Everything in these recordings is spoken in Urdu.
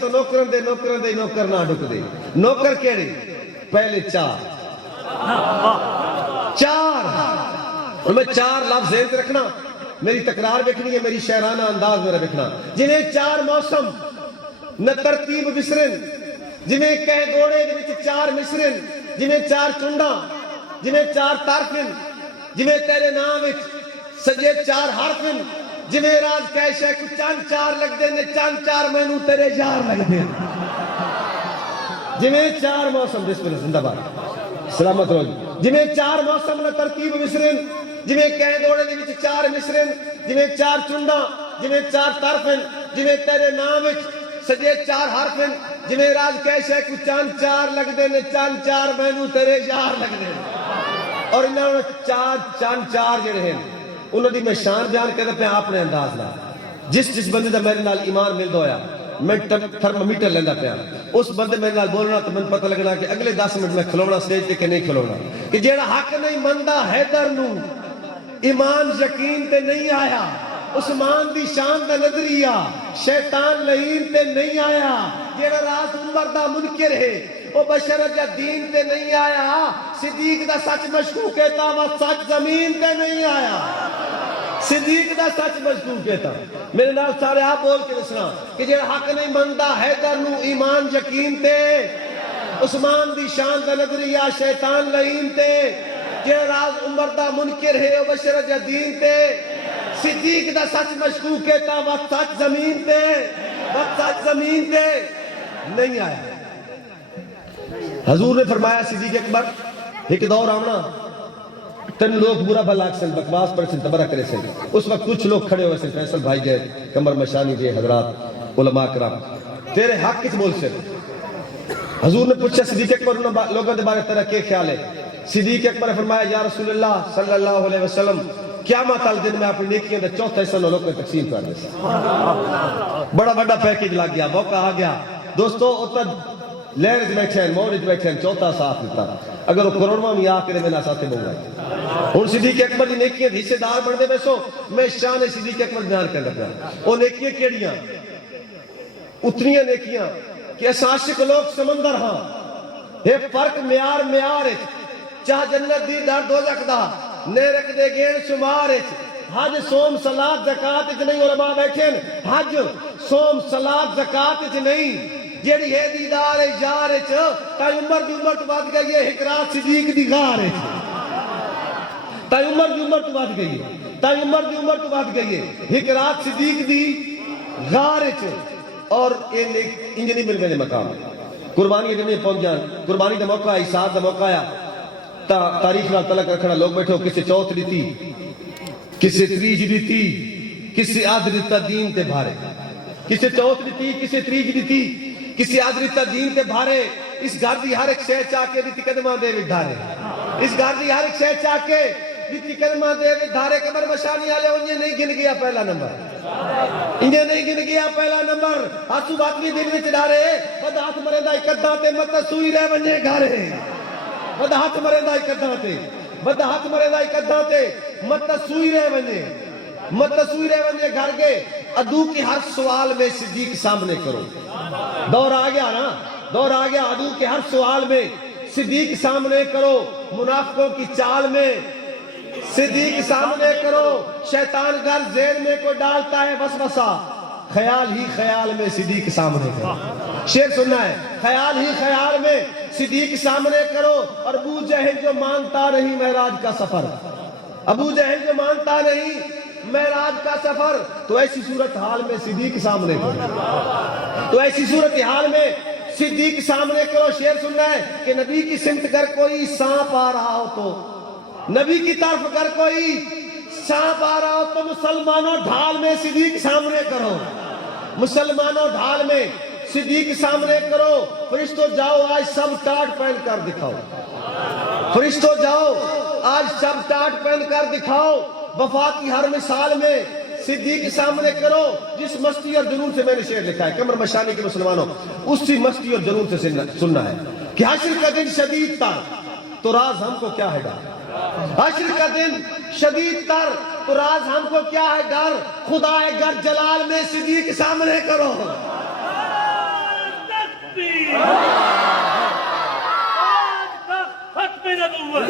تو نوکرن دے نوکر نہ ڈک دے. نوکر کیڑے؟ پہلے چار. اور میں چار لفظ ذہن رکھنا، میری تکرار دیکھنی ہے، میری شاعرانہ انداز میرا دیکھنا. جنہیں چار موسم نہ ترتیب بسرن، جنہیں کہہ دوڑے دے وچ چار مصرن، جنہیں چار چنڈا، جنہیں چار طرفن، جنہیں تیرے نام وچ سجے چار حرفن، جنہیں راز کہش ہے کچھ چند چار لگ دے نے چند چار مینو تیرے یار لگ دے. جنہیں چار موسم، بسم اللہ زندہ باد سلامت رہو. جنہیں چار موسم نہ ترتیب مصرن، جنہیں کہہ دوڑے دے وچ چار مصرن، جنہیں چار چنڈا، جنہیں چار طرفن، جنہیں تیرے نام وچ سجے چار حرفن، جنہیں راز کہش ہے کچھ چند چار لگ دے نے چند چار مینو تیرے یار لگ دے. اور انہوں نے چند چار جڑے ہیں انہوں نے میں شان بیان کرتے پہ آپ نے انداز لا. جس بندے دا میرے نال ایمان مل دویا میں تھرمامیٹر لیندہ پیا، اس بندے میرے نال بولنا تو میں پتہ لگنا کہ اگلے 10 منٹ میں کھلونا سٹیج تے کہ نہیں کھلونا. کہ جیڑا حق نہیں مندہ حیدر نو ایمان یقین تے نہیں آیا، عثمان دی شان دا نظریہ شیطان لعین تے نہیں آیا. جیڑا راز عمر دا منکر ہے وہ بشر جا دین تے نہیں آیا. صدیق دا سچ مشکوک کہتا وہ سچ زمین تے نہیں آیا. صدیق دا سچ مشکوک کہتا. میرے نال سارے آپ بول کے دسنا کہ جیڑا حق نہیں مندہ حیدر نو ایمان یقین تے، عثمان دی شان دا نظریہ شیطان لعین تے، جیڑا راز عمر دا منکر ہے وہ بشر جا دین تے، صدیق دا سچ مشکوک کہتا وہ سچ زمین تے، وہ سچ زمین تے نہیں آیا. حضور نے فرمایا صدیق اکبر ایک دور آونا تن لوگ برا بھلا اکسن بکواس پر سن تبرہ کرے سن. اس وقت کچھ لوگ کھڑے ہوئے سن، فیصل بھائی گئے، کمر مشانی گئے، حضرات علماء کرام تیرے حق کس بول سے. حضور نے پوچھا صدیق اکبر لوگوں کے بارے تیرا کیا خیال ہے؟ صدیق اکبر نے فرمایا یا رسول اللہ صلی اللہ علیہ وسلم قیامت ال دن میں اپنی نیکیوں دے چوتھا حصہ لوگوں کو تقسیم کر دے. بڑا بڑا پیکج لگ گیا، موقع آ گیا. دوستو اتر لہر بیٹھے ہیں، موڑ بیٹھے ہیں، چوتھا ساتھ دیتا. اگر وہ کروڑواں میں آ کے میرا ساتھ بولنا ہے. ہوں صدیق اکبر دی نیکیاں حصے دار بن دے بیسو میں شان صدیق اکبر بیان کرنا پیا. وہ نیکیاں کیڑیاں؟ اتنیاں نیکیاں کہ اس عاشق لوگ سمندر ہاں ایک فرق معیار چاہ جنت دی در دوزخ دا نیرک دے گین شمار حج سوم صلاۃ زکات وچ نہیں. علماء بیٹھے حج سوم صلاۃ زکات وچ نہیں. جیڑی ہے دیدار یار تا عمر دی عمر تو بعد گئی ہے حکرات صدیق دی غار ہے. تا عمر دی عمر تو بعد گئی ہے، تا عمر دی عمر تو بعد گئی ہے حکرات صدیق دی غار ہے. اور انج نہیں مل گئے مقام قربانی اگر نہیں پہنچ جان. قربانی دا موقع آئی، ساتھ دا موقع آیا تاریخ نال تعلق رکھنا. لوگ بیٹھو کسی چوتھ دیتی، کسی تریج دیتی، کسی آدھ دیتا دین تے بھارے. کسی چوتھ دیتی، کسی تریج دیتی، کسی آدھ دیتا دین تے بھارے. اس گھر دی ہر ایک شے چاہ کے دیتی قدمہ دے وی دھارے. اس گھر دی ہر ایک شے چاہ کے دیتی قدمہ دے وی دھارے. کمر مشانی آلے انہیں نہیں گن گیا پہلا نمبر، انہیں نہیں گن گیا پہلا نمبر. آسو باقی دن میں چڑھارے بد ہاتھ مرے دا اکدہ تے مت سوئی رہ ونجے گھارے. بد ہاتھ مرے دا اکدہ تے، بد ہاتھ مرے دا اکدہ تے مت سوئی رہ ونجے، مت سوئی رہ ونجے گھر گئے. عدو کی ہر سوال میں صدیق سامنے کرو. دور آ گیا نا، دور آ گیا. عدو کے ہر سوال میں صدیق سامنے کرو. منافقوں کی چال میں صدیق سامنے کرو. شیطان گر ذہن میں کو ڈالتا ہے وسوسہ، خیال ہی خیال میں صدیق سامنے کرو. شعر سننا ہے، خیال ہی خیال میں صدیق سامنے کرو. اور ابو جہل جو مانتا نہیں معراج کا سفر، ابو جہل جو مانتا نہیں معراج کا سفر، تو ایسی صورتحال میں صدیق سامنے کرو. تو ایسی صورتحال میں صدیق سامنے کرو. شعر سننا ہے کہ نبی کی سمت گر کوئی سانپ آ رہا ہو تو، نبی کی طرف گر کوئی سانپ آ رہا ہو تو مسلمانوں ڈھال میں صدیق سامنے کرو. مسلمانوں ڈھال میں صدیق سامنے کرو. فرشتوں جاؤ آج سب ٹاٹ پہن کر دکھاؤ. فرشتوں جاؤ آج سب ٹاٹ پہن کر دکھاؤ. وفا کی ہر مثال میں صدیق سامنے کرو. جس مستی اور جنون سے میں نے شعر لکھا ہے کمر مشانی کے مسلمانوں، اسی مستی اور جنون سے سننا ہے کہ حشر کا دن شدید تر تو راز ہم کو کیا ہے ڈر. حشر کا دن شدید تر تو راز ہم کو کیا ہے ڈر. خدا گر جلال میں صدیق سامنے کرو. اول،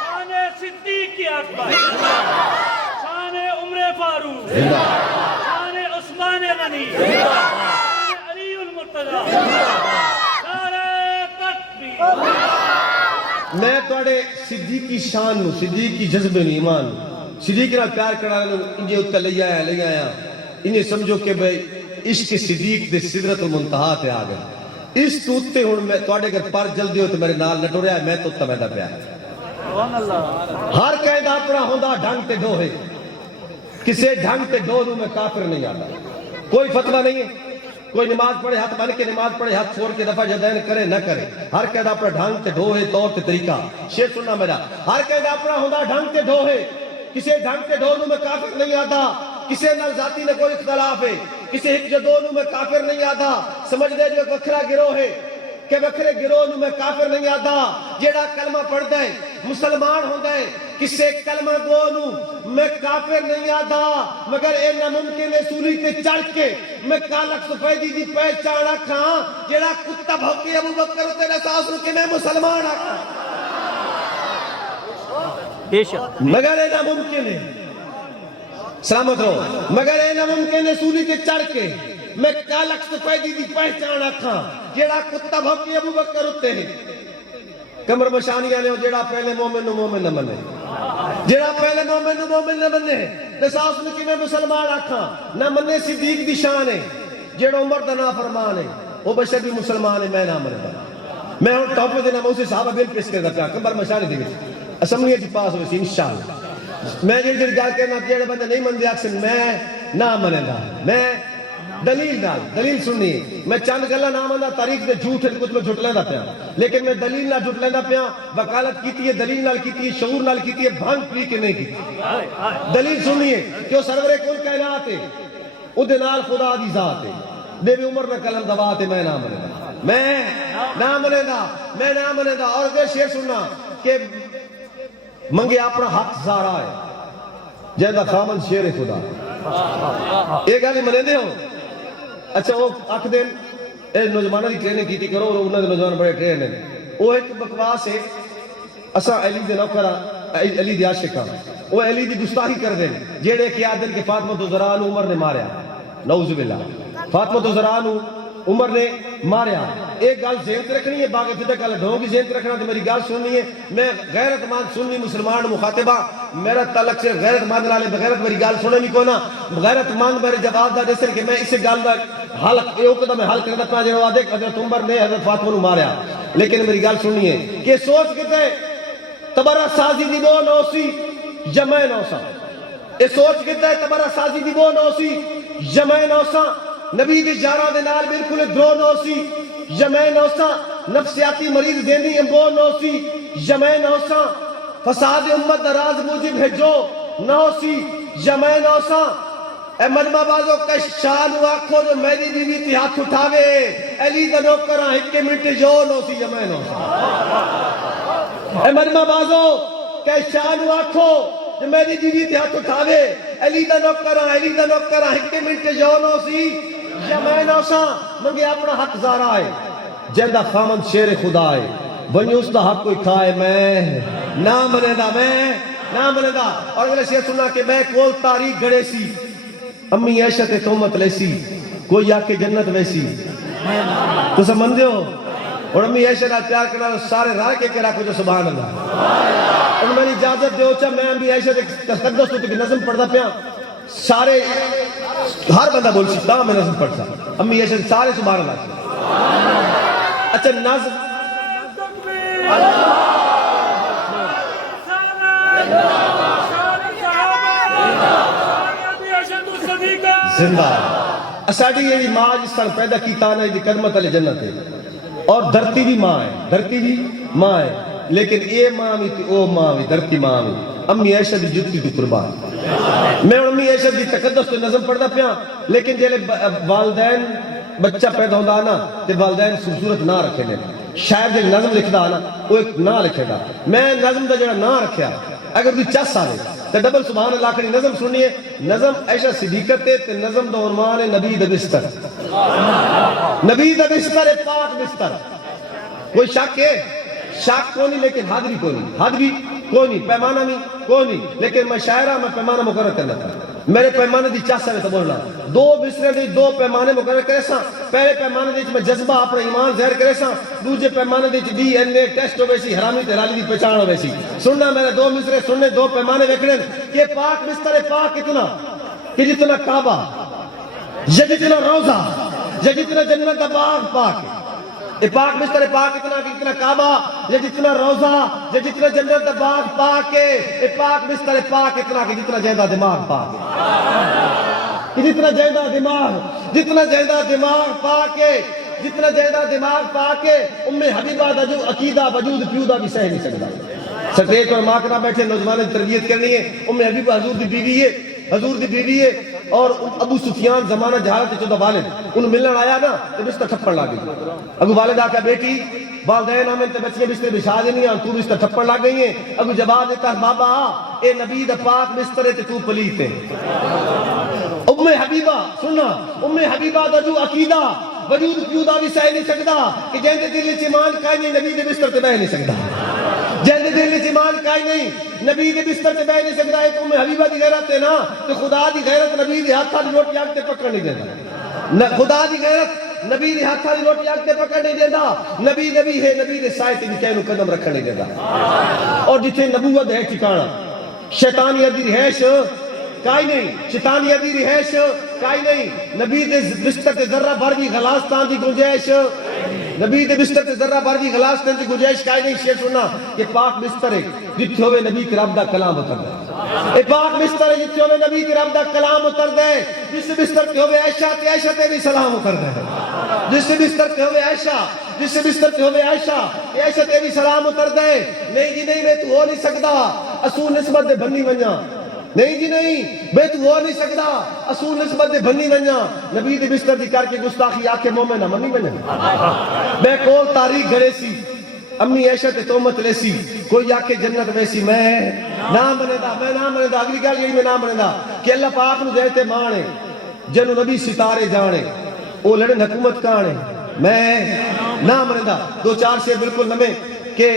شان صدیق اکبر، شان عمر فاروق، شان عثمان غنی، شان علی المرتضی، نعرہ تکبیر۔ میں توڑے صدیقی شان نو، صدیقی جذبے نو، ایمان نو، صدیق نال پیار کرنا نو انجے اتھا لے آیا انہیں سمجھو کہ بھئی عشق صدیق دے سدرت المنتہا تے آ گئے۔ اس تو اتے ہون میں توڑے اگر پر جلدی ہو تو میرے نال نہ ٹوریا میں تو اتھا میدہ پیا۔ ہر قید اپنا ہوندہ ڈھنگ تے ڈو ہے، کسے ڈھنگ تے ڈو نو میں کافر نہیں آتا۔ کوئی فتوہ نہیں ہے، کوئی نماز پڑھے ہاتھ بن کے نماز پڑھے ہاتھ چھوڑ کے دفعہ جدین کرے نہ کرے، ہر قید اپنا ڈھنگ تے ڈو ہے، طور تے طریقہ۔ شیخ سننا میرا، ہر قید اپنا ہوندہ ڈھنگ تے ڈو ہے، کسے ڈھنگ تے ڈو نو میں کافر نہیں آتا، کسے نال ذاتی نے کوئی اختلاف ہے، کسے ایک جدو نو میں کافر نہیں آتا۔ سمجھ دے جو وکھرا گروہ ہے کہ وکھرے گروہ نو میں کافر نہیں آتا، جیڑا کلمہ پڑھ دے مسلمان ہوں دے، کسے کلمہ گو نو میں کافر نہیں آتا، مگر اے ناممکن ہے سولی تے چڑھ کے میں کالک سفیدی دی پہچان رکھاں، جیڑا کتا بھوکی ابو بکر تے نساس رو کہ میں مسلمان رکھاں، مگر اے ناممکن ہے، سلامت رہو، مگر اے ناممکن ہے سولی تے چڑھ کے میں کالک سفیدی دی پہچان رکھاں، جیڑا کتا بھوکی ابو بکر تے ہیں۔ کمر مشانیاں نے جیڑا پہلے مومن نو مومن نہ منے، جیڑا پہلے مومن نو مومن نہ منے، نساس نے کہ میں مسلمان رکھاں، نہ منے صدیق دی شان ہے، جیڑا عمر دا نافرمان ہے، وہ بشر بھی مسلمان ہے، میں نہ منے دا۔ میں ہوں ٹاپ دینا میں اسے صحابہ بل پیش کرتا پیا، کمر مشانی دے گئے اسمبلیہ کی پاس ہوئی سی انشاءاللہ۔ میں جیڑی گال کہنا جیڑے بندے نہیں مندے اکثر میں نہ منے دا، میں دلیل نال دلیل سننی، میں چند گلہ نہ مندہ تاریخ دے جھوٹ ہے کچھ میں جھٹ لیندہ پیا، لیکن میں دلیل نال جھٹ لیندہ پیا، وکالت کیتی ہے، دلیل نال کیتی ہے، شعور نال کیتی ہے، بھانگ پلی کے نہیں کیتی۔ دلیل سننی ہے کہ وہ سرور کون کائنات ہے، او دے نال خدا دی ذات ہے، بے بی عمر نہ کلم دوات ہے، میں نہ منے دا، میں نہ منے دا، میں نہ منے دا۔ اور دے شیر سننا کہ منگے اپنا حق زارا ہے جیدہ خامن شیر خدا، ایک گالی منے دے ہو۔ اچھا وہ اکھ دن اے نوجوانہ دی ٹریننگ کیتی کرو اور انہوں نے نوجوان بڑے ٹرین ہیں، وہ ایک بکواس ہے اسا علی دے نوکرہ علی دی عاشقہ، وہ علی دی گستاخی کر دیں جیڑے کہ آدھر کہ فاطمہ زہرا نو عمر نے ماریا، نعوذ باللہ، فاطمہ زہرا نو عمر نے ماریا۔ ایک گال ذہن رکھنی ہے، باقی فتح کال ڈھونگ کی ذہن رکھنا تو میری گال سننی ہے۔ میں غیرت مند سننی مسلمان مخاطبہ، میرا تعلق سے غیرت مند لالے بغیرت میری گال سنے نہیں کونا، غیرت مند میرے جواب دا جیسے کہ میں اسے گال دا حل ایوکتا میں حل کرنا پا جنہوں آدھے حضرت عمر نے حضرت فاطمہ نو ماریا، لیکن میری گال سننی ہے کہ سوچ کہتے ہیں تبرہ سازی دی بو نوسی جمع نوسا، اے سوچ کہتے ہیں تبرہ سازی دی بو نوسی جمع نوسا، نبی دی جارہ دے نال بالکل درو نوسی جمع نوسا، نفسیاتی مریض دینی امبو نوسی جمع نوسا، فساد امت دراز موجب ہے جو نوسی جمع نوسا۔ اے مجمع بازو کشان واکھو جو میری بیوی تی ہاتھ اٹھاوے، علی دا نوکراں ایک منٹ جو نوسی جمع نوسا۔ اے مجمع بازو کشان واکھو جو میری بیوی تی ہاتھ اٹھاوے، علی دا نوکراں ایک منٹ جو نوسی جمع نوسا۔ منگے اپنا حق زارا ہے جیندہ خامن شیر خدا ہے، بنی اس دا حق کوئی کھائے میں نہ منے دا، میں نہ منے دا۔ اور اگلے شیر سننا کہ میں کول تاریخ گھڑے سی، امی عائشہ تے تہمت لیسی، کوئی آکے جنت ویسی، تو سمجھ دے ہو؟ اور امی عائشہ نہ پیار کرنا سارے راہ کے رکھو جو سبحان اللہ۔ اور میری اجازت دے ہوچا میں امی عائشہ تے تقدس تو کہ نظم پڑھتا پیا، سارے ہر بندہ بول سکتا میں نظم پڑھتا، امی عائشہ سارے سبحان اللہ۔ اچھا نظم زندہ اساڑی یہ ماں جس طرح پیدا کیتا نا یہ قدمت علی جنت ہے، اور دھرتی بھی ماں ہے، دھرتی بھی ماں ہے، لیکن اے ماں بھی او ماں بھی دھرتی ماں بھی امی عائشہ دی جتی دی قربان۔ میں امی عائشہ دی تقدس تو نظم پڑھتا پیا، لیکن جیلے والدین بچہ پیدا ہوندہ نا تے والدین خوبصورت نہ رکھے نے، شاید ایک نظم لکھدا نا وہ ایک نہ لکھے گا، میں نظم دا جڑا نہ رکھیا اگر بھی چس آلے تو ڈبل سبحان اللہ کری نظم سنیے۔ نظم عائشہ صدیقت تے نظم دا عنوان ہے نبی دا بستر، نبی دا بستر ہے پاک بستر، کوئی شک ہے؟ شاک کو نہیں لیکن حد بھی کو نہیں، حد بھی کو نہیں، پیمانہ بھی کو نہیں، لیکن میں شاعرہ میں پیمانہ مقرر کرنا تھا، میرے پیمانے دی چاہ سوے تو بولنا دو مصرے دی دو پیمانے مقرر کرے ساں، پہلے پیمانے دی میں جذبہ اپنا ایمان ظاہر کرے ساں، دوسرے پیمانے دی ڈی این اے ٹیسٹ ہوئے سی، حرامی تے حلالی دی پہچان ہوئے سی، سننا میرے دو مصرے سننے دو پیمانے وکڑن کہ پاک مستر پاک اتنا کہ جتنا کعبہ یا جتنا روزہ یا جتنا جنت دا باغ پاک ہے، یہ پاک مستر پاک اتنا کہ جتنا کعبہ یا جتنا روزہ یا جتنا جنت دا باغ پاک ہے، یہ پاک مستر پاک اتنا کہ جتنا جیندہ دماغ پاک ہے، کہ جتنا جیندہ دماغ پاک ہے، جتنا جیندہ دماغ پاک ہے، حبیبہ دا جو عقیدہ وجود پیودہ بھی سہ نہیں سکتا۔ سکریٹ اور ماکرہ بیٹھے نوجوانیں تربیت کرنی ہے، حبیبہ حضور دی بیوی ہے، اور ابو سفیان زمانہ جہالت 14 والد انہوں ملن آیا نا تو بستر ٹھپڑ لا گئی، ابو والد آکا بیٹی والدین ہمیں تے بچیاں بستر بچھا دینی ہیں، تو بستر ٹھپڑ لا گئی ہیں، ابو جواب دیتا ہے بابا اے نبی دا پاک بستر تے تو پلیت ہے۔ حبیبہ سننا، حبیبہ دا جو عقیدہ وجود پیودہ بھی سہ نہیں سکتا کہ جہندے دل ایمان کائی نہیں نبی دے بستر تے بہ نہیں سکتا، جہندے دل ایمان کائی نہیں نبی دے بستر تے بہ نہیں سکتا۔ ایک حبیبہ دی غیرت ہے نا کہ خدا دی غیرت نبی دی ہاتھا دی روٹی آگ تے پکڑ نہیں دیتا، خدا دی غیرت نبی دی ہاتھا دی روٹی آگ تے پکڑ نہیں دیتا، نبی ہے، نبی دے سائے تے بھی کہنو قدم رکھنے نہیں دیتا، اور جتھے نبوت ہے ٹھکانا شیطانیت دی رہائش کائی نہیں، شیطانیت دی رہائش کائی نہیں، نبی دے بستر تے ذرہ بھر بھی غلاستان دی گنجائش، نبی دے بستر تے ذرہ بھر بھی غلاستان دی گنجائش کائی نہیں۔ شیخ سننا کہ پاک بستر ہے جتھے ہوئے نبی کے رب دا کلام اتر دے، اے پاک بستر ہے جتھے ہوئے نبی کے رب دا کلام اتر دے، جس بستر تے ہوئے عائشہ تے بھی سلام اتر دے، جس بستر تے ہوئے عائشہ تے بھی سلام اتر دے۔ نہیں جی نہیں میں تو ہو نہیں سکتا اصول نسبت دے بنی ونجا، نہیں جی نہیں بے تو ہو نہیں سکتا اصول نسبت دے بنی ونجا، نبی دے بستر دی کر کے گستاخی آکے مومن نہ منی ونجا، بے کول تاریخ گھڑے سی امی عائشہ تے تومت لے سی، کوئی آکے جنت ویسی میں نہ منے دا، اگلی گل یہی میں نہ منے دا کہ اللہ پاک نو دیتے مانے جنو نبی ستارے جانے او لڑن حکومت کانے میں نہ منے دا۔ دو چار سے بالکل نمے کہ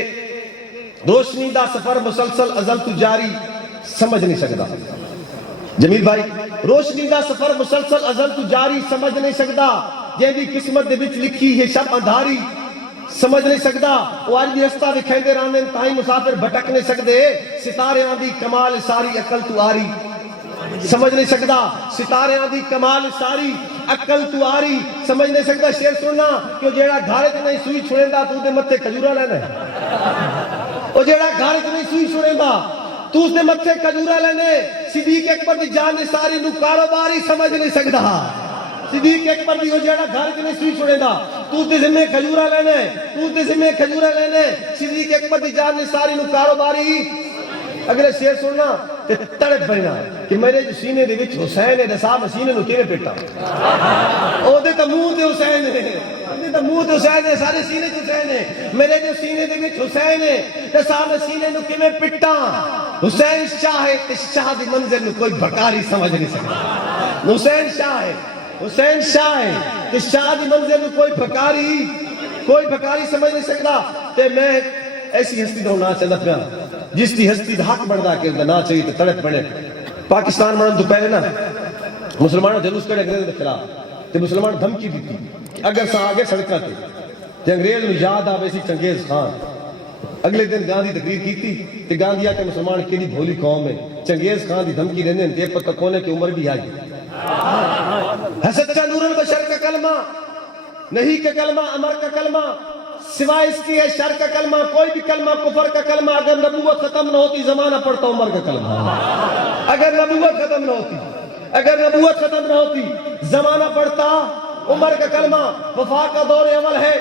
روشنی دا سفر مسلسل ازل تو جاری سمجھ نہیں سکتا، جمیل بھائی روشنی دا سفر مسلسل ازل تو جاری سمجھ نہیں سکتا، جے دی قسمت دے وچ لکھی ہے شب اندھاری سمجھ نہیں سکتا، وہ آج بھی ہستا دکھائیں دے رانے تائی مسافر بھٹک نہیں سکتے، ستارے آندھی کمال ساری عقل تو آری سمجھ نہیں سکتا، ستارے آندھی کمال ساری عقل تو آری سمجھ نہیں سکتا۔ شیر سننا کہ جیڑا گھارے تے نہیں سوئی چھوڑیں دا تو دے متے کھجورہ لینا ہے، وہ جیڑا گھارے تے نہیں سوئی چھوڑیں دا تو اس نے متھے کجورہ لینے، صدیق اکبر دی جان ساری نو کاروباری سمجھ نہیں سکتا، صدیق اکبر دی ہو جیڑا گھر کے نہیں سوئی چھوڑے دا تو اس دے ذمہ کھجورہ لینے، صدیق اکبر دی جان ساری نو کاروباری۔ اگلے شیر سننا تے تڑپ بننا کہ میرے جو سینے دے وچ حسین ہے نصاب سینے نو کیویں پیٹا، او دے تے منہ تے حسین ہے، سارے سینے تے حسین ہے، میرے جو سینے دے وچ حسین ہے نصاب سینے نو کیویں پیٹا، حسین شاہ ہے تے شاہ دی منزل نو کوئی بھکاری سمجھ نہیں سکتا، حسین شاہ ہے کہ شاہ دی منزل نو کوئی بھکاری سمجھ نہیں سکتا۔ تے میں ایسی ہستی دا ہونا چاہتا پیا جس دی ہستی دا حق بڑھدا کہ نہ چاہیے تے تڑپ بنے۔ پاکستان مرن تو پہلے نا مسلمانوں جلوس کرے انگریز دے خلاف تے مسلمان دھمکی دیتی اگر سا آگے سڑکاں تے انگریز نو یاد آوے سی چنگیز خان، اگلے دن گاندھی تقریر کیتی تے گاندھی آکے مسلمان کیڑی بھولی قوم ہے، چنگیز خان دی دھمکی دیندے تے پتہ کونے کی عمر بھی آئی ہے، سچا نور البشر کا کلمہ نہیں کا کلمہ امر کا کلمہ سوائے اس کی ہے شر کا کلمہ، کوئی بھی کلمہ کفر کا کلمہ، اگر نبوت ختم نہ ہوتی زمانہ پڑھتا عمر کا کلمہ، اگر نبوت ختم نہ ہوتی زمانہ پڑھتا عمر کا کلمہ۔ وفا کا دور اول ہے،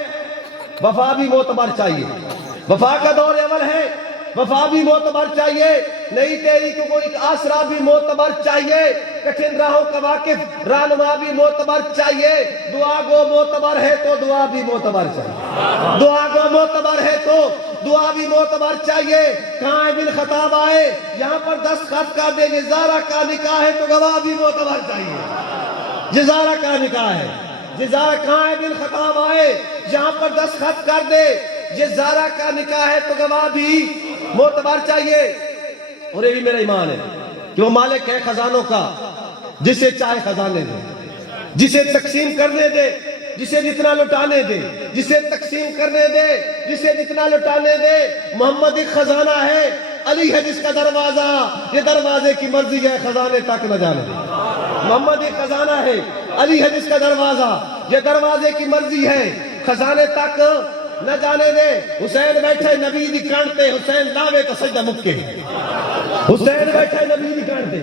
وفا بھی معتبر چاہیے، وفا کا دور اول ہے، وفا بھی معتبر چاہیے، نئی تحریک کو ایک آسرا بھی معتبر چاہیے، کٹھن راہوں کا واقف رہنما بھی معتبر چاہیے، دعا گو معتبر ہے تو دعا بھی معتبر چاہیے، دعا گو معتبر ہے تو دعا بھی معتبر چاہیے۔ کہاں ابن خطاب آئے یہاں پر دستخط کر دے، جزارہ کا نکاح ہے تو گواہ بھی معتبر چاہیے، جزارہ کا نکاح ہے، جزارہ کہاں ابن خطاب آئے یہاں پر دستخط کر دے، یہ زارا کا نکاح ہے تو گواہ بھی معتبر چاہیے. اور یہ بھی میرا ایمان ہے کہ وہ مالک ہے خزانوں کا، جسے چاہے خزانے دے، جسے تقسیم کرنے دے، جسے جتنا لٹانے دے، جسے تقسیم کرنے دے، جسے جتنا لٹانے دے. محمد ایک خزانہ ہے، علی ہے جس کا دروازہ، یہ دروازے کی مرضی ہے خزانے تک نہ جانے دے. محمد ایک خزانہ ہے، علی ہے جس کا دروازہ، یہ دروازے کی مرضی ہے خزانے تک نہ جانے دے. حسین بیٹھے نبی دی کانٹے، حسین لاوے تو سجدہ مکے. حسین بیٹھے نبی دی کانٹے،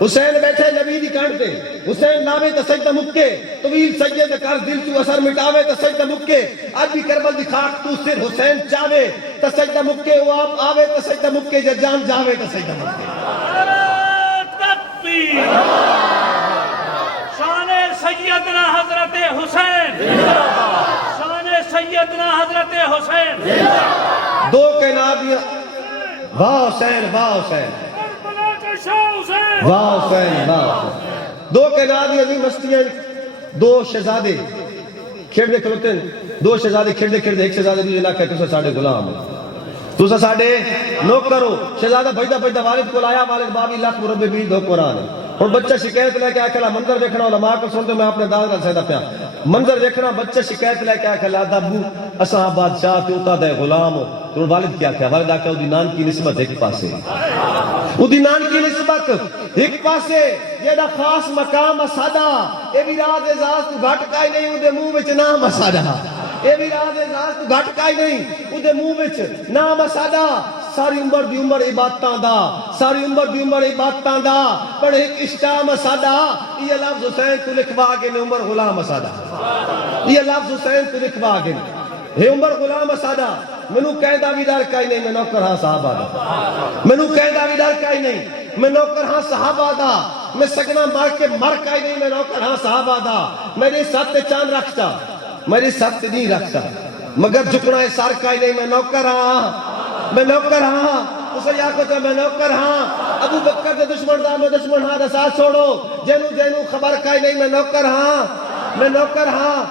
حسین بیٹھے نبی دی کانٹے، حسین لاوے تو سجدہ مکے. طویل سید کر دل تو اثر مٹاوے تو سجدہ مکے. آج بھی کربل دی خاک تو سر حسین چاوے تو سجدہ مکے. وہ آپ آوے تو سجدہ مکے، جب جان جاوے تو سجدہ مکے. تکبیر. شان سیدنا حضرت حسین، شان سیدنا حضرت حسین. دو کائنات واہ حسین واہ حسین کربلا کا شاہ حسین. واہ حسین واہ حسین. دو کائنات کی عظیم ہستیاں، دو شہزادے کھیڑتے کھلوتے ہیں. دو شہزادے کھیڑتے کھیڑتے ایک شہزادے بھی علاقہ ہے تُسا ساڑھے غلام ہے، تُسا ساڑھے نوکر ہو. شہزادہ بھجدہ بھجدہ والد کو لایا، والد بابی لاکھ مربع بھی حکمران ہے. اور بچہ شکایت لے کے آکھلا منظر دیکھنا، علماء کو سنتے میں اپنے داد کا سیدہ پیا منظر دیکھنا. بچہ شکایت لے کے آکھلا ابو اساں بادشاہ تے اتا دے غلام ہو. تو والد کیا کہا؟ والد آکھا دی نان کی نسبت ایک پاسے، دی نان کی نسبت ایک پاسے. یہ دا خاص مقام اسادہ، اے بھی راز اعزاز تو گھٹ کائی نہیں، دے منہ وچ نام اسادہ. اے بھی راز اعزاز تو گھٹ کائی نہیں، دے منہ وچ نام اسادہ. ساری عمر دی عمر عبادتاں دا، ساری عمر دی عمر عبادتاں دا، پر ایک اشتام اسادہ. یہ لفظ حسین تو لکھوا کے نے عمر غلام اسادہ. یہ لفظ حسین تو لکھوا کے ہے عمر غلام اسادہ. منو کہیں داویدار کائی نہیں، میں نوکر ہاں صحابہ دا. منو کہیں داویدار کائی نہیں، میں نوکر ہاں صحابہ دا. میں سگنا مار کے مر کائی نہیں، میں نوکر ہاں صحابہ دا. میرے ساتھ تے چاند رکھتا، میرے ساتھ تے نہیں رکھتا، مگر جھکنا ہے سار کائی نہیں. میں نوکر ہاں، میں نوکر ہاں. اسے یا کو تو میں نوکر ہاں. ابو بکر دے دشمن دا میں دشمن ہاں دا ساتھ چھوڑو. جینو خبر کائی نہیں، میں نوکر ہاں، میں نوکر ہاں.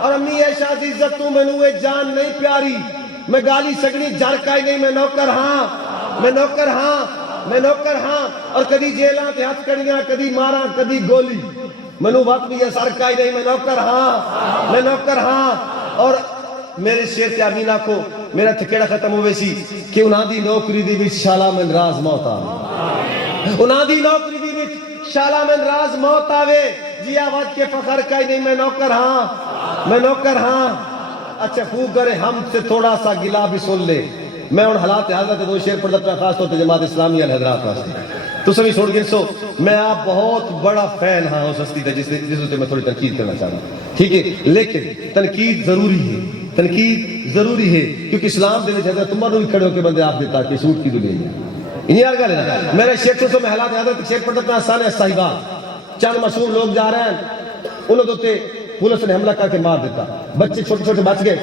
اور امی عائشہ دی عزت تو میں نوے جان نہیں پیاری، میں گالی سگنی جھر کائی نہیں. میں نوکر ہاں، میں نوکر ہاں، میں نوکر ہاں. اور کدی جیلاں تے ہاتھ کڑیاں، کدی ماراں، کدی گولی. منو وقت بھی اثر کائی نہیں. میں نوکر ہاں، میں نوکر ہاں. اور میرے شیر تے آمینہ کو میرا تھکیڑا ختم ہوئے سی کہ انہاں دی نوکری دی وچ شالا من راز موت آوے. انہاں دی نوکری دی وچ شالا من راز موت آوے. جی آواز کے فخر کائی نہیں. میں نوکر ہاں، میں نوکر ہاں. اچھا خوب کرے ہم سے تھوڑا سا گلا بھی سن لے. میں ان حالات حضرت دو شیر پڑھتا اپنا خاص طور پہ جماعت اسلامی الحضرات واسطے تو سبھی چھوڑ گئے. سو میں آپ بہت بڑا فین ہاں اس ہستی تھا جس سے میں تھوڑی تنقید کرنا چاہتا ہوں، ٹھیک ہے. لیکن تنقید ضروری ہے، تنقید ضروری ہے، کیونکہ اسلام دے حضرت عمر بھی کھڑے ہو کے بندے آپ دیتا کہ سوٹ کی دنیا ہے. انہیں یار گل ہے نا. میرے شیخ سے میں حالات حضرت شیخ پڑھتا اپنا آسان ہے. صاحبہ چند معصوم لوگ جا رہے ہیں، انہوں نے پولیس نے حملہ کر کے مار دیتا. بچے چھوٹے چھوٹے بچ گئے.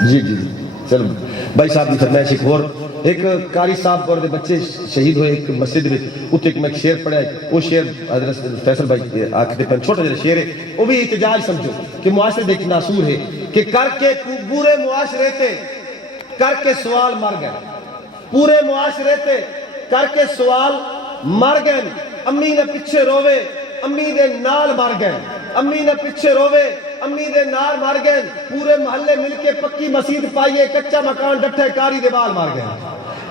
جی جی جی چلو بھائی صاحب کی فرمائش ایک اور ایک قاری صاحب اور بچے شہید ہوئے ایک مسجد میں. اتنے میں ایک شعر پڑھا ہے. وہ شعر حضرت فیصل بھائی آخر پہ چھوٹا جا شعر ہے. وہ بھی احتجاج سمجھو کہ معاشرے دیکھ ناصور ہے کہ کر کے پورے معاشرے تے کر کے سوال مر گئے. پورے معاشرے تے کر کے سوال مر گئے. امی نے پیچھے روے، امی دے نال مر گئے. امی نے پیچھے روے، امی دے نال مر گئے. پورے محلے مل کے پکی مسجد پائیے، کچا مکان ڈٹھے کاری دے بال مار گئے.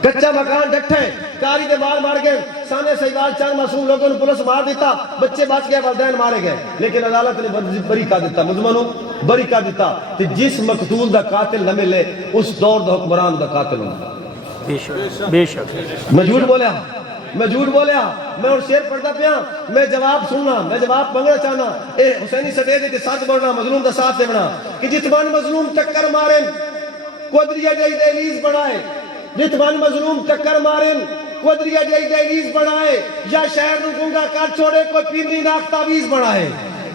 کچا مکان ڈٹھے کاری دے بال مار گئے. سانے سیوال چند معصوم لوگوں نے پولیس مار دیتا، بچے بچ گئے، والدین مارے گئے. لیکن عدالت نے بری کر دیتا، ملزمانوں بری کر دیتا. کہ جس مقتول دا قاتل نہ ملے اس دور دا حکمران دا قاتل ہونا. بے شک میں جھوٹ بولیا، میں جھوٹ بولیا. میں اور شیر پڑھتا پیا، میں جواب سننا، میں جواب منگنا چاہنا. اے حسینی سٹے دے ساتھ بڑھنا، مظلوم دا ساتھ دینا. کہ جتمان مظلوم ٹکر مارن قدریہ جائی دہلیز بڑھائے. جتمان مظلوم ٹکر مارن قدریہ جائی دہلیز بڑھائے. یا شہر نو گنگا کر چھوڑے کوئی پیرنی ناک تعویز بڑھائے.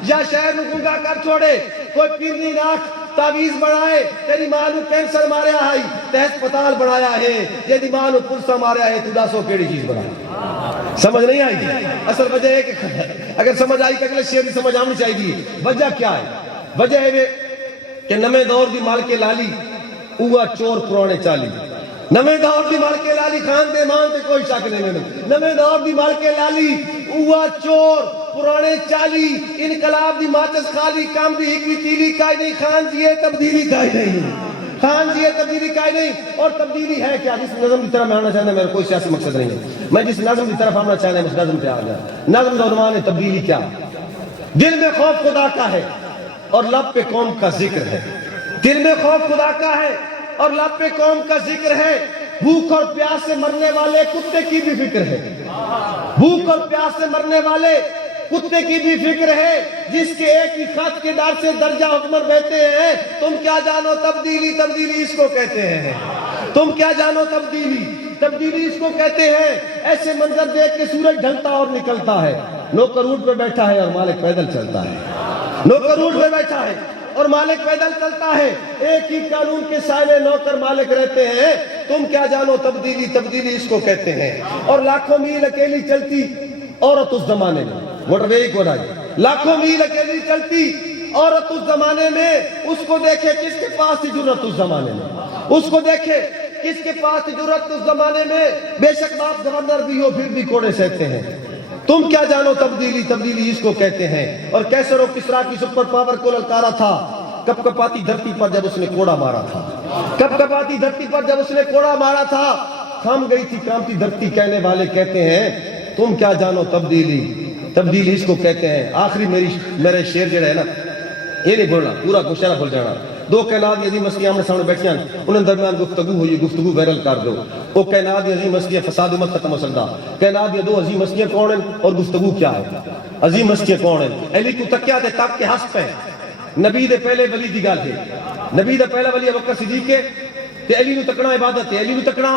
یا شہر نو گنگا کر چھوڑے کوئی پیرنی ناک تعویز بڑھائے. تیری ماں نو کینسر ماریا ہے تے ہسپتال بڑھایا ہے. تیری ماں نو پلسا ماریا ہے تو دسو کیڑی چیز بڑھایا. سمجھ نہیں آئی گی. اصل وجہ ہے کہ اگر سمجھ آئی کہ اگلے شعر کی سمجھ آنی چاہیے. وجہ کیا ہے؟ وجہ ہے کہ نمے دور دی مال کے لالی اوہ چور پرانے چالی نویں دور دی مالکے لالی خان دے مان تے کوئی شک نہیں نویں دور دی مالکے لالی اوہ چور پرانے چالی انقلاب دی ماتس خالی کام دی ہکوی تیلی کائی نہیں خان جی تبدیلی کائی نہیں خان جی تبدیلی کائی نہیں اور تبدیلی ہے کیا جس نظم کی طرف میں آنا چاہنا ہے میرا کوئی سیاسی مقصد نہیں ہے میں جس نظم کی طرف آنا چاہنا ہے اس نظم پہ آ جائے نظم کا عنوان ہے تبدیلی کیا دل میں خوف خدا کا ہے اور لب پہ قوم کا ذکر ہے دل میں خوف خدا کا ہے اور لب پہ قوم کا ذکر ہے بھوک اور پیاس سے مرنے والے کتے کی بھی فکر ہے بھوک اور پیاس سے مرنے والے کتے کی بھی فکر ہے جس کے ایک ہی خط کے ڈر سے درجہ حکمر بہتے ہیں تم کیا جانو تبدیلی تبدیلی اس کو کہتے ہیں تم کیا جانو تبدیلی تبدیلی اس کو کہتے ہیں ایسے منظر دیکھ کے سورج ڈھلتا اور نکلتا ہے نوکر اونٹ پہ بیٹھا ہے اور مالک پیدل چلتا ہے نوکر اونٹ پہ بیٹھا ہے اور مالک پیدل چلتا ہے ایک ہی قانون کے سائے نوکر مالک رہتے ہیں تم کیا جانو تبدیلی تبدیلی اس کو کہتے ہیں اور لاکھوں میل اکیلی چلتی عورت اس زمانے میں موٹر وے کو لاکھوں میل اکیلی چلتی عورت اس زمانے میں اس کو دیکھے کس کے پاس تھی جرت اس زمانے میں اس کو دیکھے کس کے پاس تھی جرت اس زمانے میں بے شک باپ گورنر بھی ہو پھر بھی کوڑے سہتے ہیں تم کیا جانو تبدیلی تبدیلی اس کو کہتے ہیں اور کیسر و کسرا کی سپر پاور کو للکارا تھا کپ کپاتی دھرتی پر جب اس نے کوڑا مارا تھا کپ کپاتی دھرتی پر جب اس نے کوڑا مارا تھا تھم گئی تھی کامتی دھرتی کہنے والے کہتے ہیں تم کیا جانو تبدیلی تبدیلی اس کو کہتے ہیں آخری میرے شعر جڑا ہے نا یہ نہیں بولنا پورا گوشہ بھول جانا دو کائنات عظیم ہستیاں ہمارے سامنے بیٹھی ہیں انہیں درمیان گفتگو ہوئی گفتگو وائرل کر دو وہ کائنات عظیم ہستیاں فساد مت ختم ہو سکتا کائنات یہ دو عظیم ہستیاں کون ہیں اور گفتگو کیا ہے عظیم ہستیاں کون ہیں علی کو تکیا دے تک کے ہنس پہ نبی دے پہلے ولی دی گل ہے نبی دا پہلا ولی ابوبکر صدیق ہے تے علی نو تکنا عبادت ہے علی نو تکنا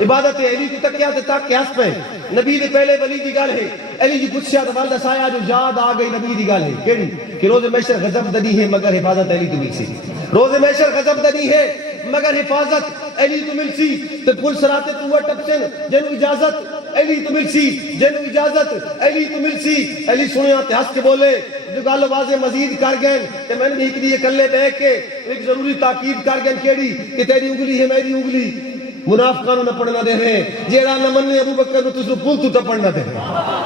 عبادت ہے علی کو تکیا دے تک کے ہنس پہ نبی دے پہلے ولی دی گل ہے علی جی پوچھیا تو والدہ سایہ جو یاد آ گئی نبی دی گل ہے کیڑی کہ روز محشر غضب دنی ہے مگر حفاظت علی تو مل سی روز محشر غضب دنی ہے مگر حفاظت علی تو مل سی تے پل سراتے تو ٹپسن جنو اجازت علی تو مل سی جنو اجازت علی تو مل سی علی سنیا تے ہنس کے بولے جو گل واضح مزید کر گئے تے میں نے ایک دی کلے بیٹھ کے ایک ضروری تاکید کر گئے کیڑی کہ تیری انگلی ہے میری انگلی منافقانوں نہ پڑھنا دے رہے جیڑا نہ مننے ابو بکر نو تسو پل تو ٹپڑ نہ دے رہے